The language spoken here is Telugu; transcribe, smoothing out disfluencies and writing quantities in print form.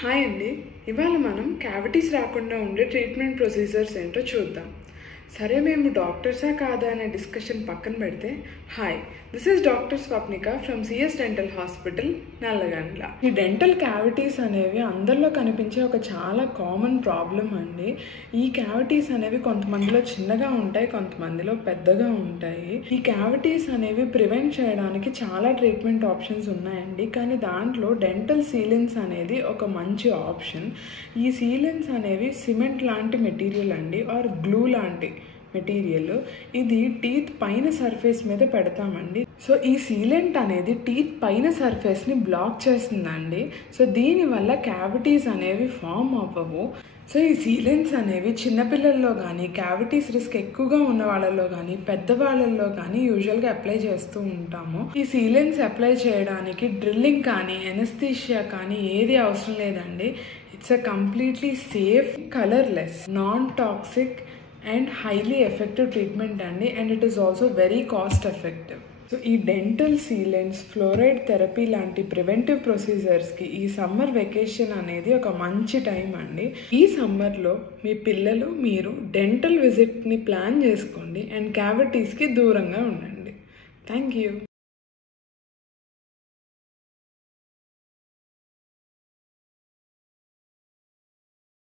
హాయ్ అండి. ఇవాళ మనం క్యావిటీస్ రాకుండా ఉండే ట్రీట్మెంట్ ప్రొసీజర్స్ ఏంటో చూద్దాం. సరే, మేము డాక్టర్సా కాదా అనే డిస్కషన్ పక్కన పెడితే, hi, this is doctor Swapnika from CS dental hospital, Nallagandla. ఈ డెంటల్ క్యావిటీస్ అనేవి అందరిలో కనిపించే ఒక చాలా కామన్ ప్రాబ్లం అండి. ఈ క్యావిటీస్ అనేవి కొంతమందిలో చిన్నగా ఉంటాయి, కొంతమందిలో పెద్దగా ఉంటాయి. ఈ క్యావిటీస్ అనేవి ప్రివెంట్ చేయడానికి చాలా ట్రీట్మెంట్ ఆప్షన్స్ ఉన్నాయండి. కానీ దాంట్లో డెంటల్ సీలెన్స్ అనేది ఒక మంచి ఆప్షన్. ఈ సీలెన్స్ అనేవి సిమెంట్ లాంటి మెటీరియల్ అండి, ఆర్ గ్లూ లాంటి మెటీరియల్. ఇది టీత్ పైన సర్ఫేస్ మీద పెడతామండి. సో ఈ సీలెంట్ అనేది టీత్ పైన సర్ఫేస్ని బ్లాక్ చేస్తుందండి. సో దీనివల్ల క్యావిటీస్ అనేవి ఫామ్ అవ్వవు. సో ఈ సీలెంట్స్ అనేవి చిన్నపిల్లల్లో కానీ, క్యావిటీస్ రిస్క్ ఎక్కువగా ఉన్న వాళ్ళల్లో కానీ, పెద్దవాళ్ళల్లో కానీ యూజువల్గా అప్లై చేస్తూ ఉంటాము. ఈ సీలెంట్స్ అప్లై చేయడానికి డ్రిల్లింగ్ కానీ, ఎనస్థీషియా కానీ ఏది అవసరం లేదండి. It's a completely safe, colourless, non toxic and highly effective treatment అండి. And it is also very cost effective. So ఈ డెంటల్ సీలెంట్స్, ఫ్లోరైడ్ థెరపీ లాంటి ప్రివెంటివ్ ప్రొసీజర్స్కి ఈ సమ్మర్ వెకేషన్ అనేది ఒక మంచి టైం అండి. ఈ సమ్మర్లో మీ పిల్లలు, మీరు డెంటల్ విజిట్ని ప్లాన్ చేసుకోండి అండ్ క్యావిటీస్కి దూరంగా ఉండండి. Thank you.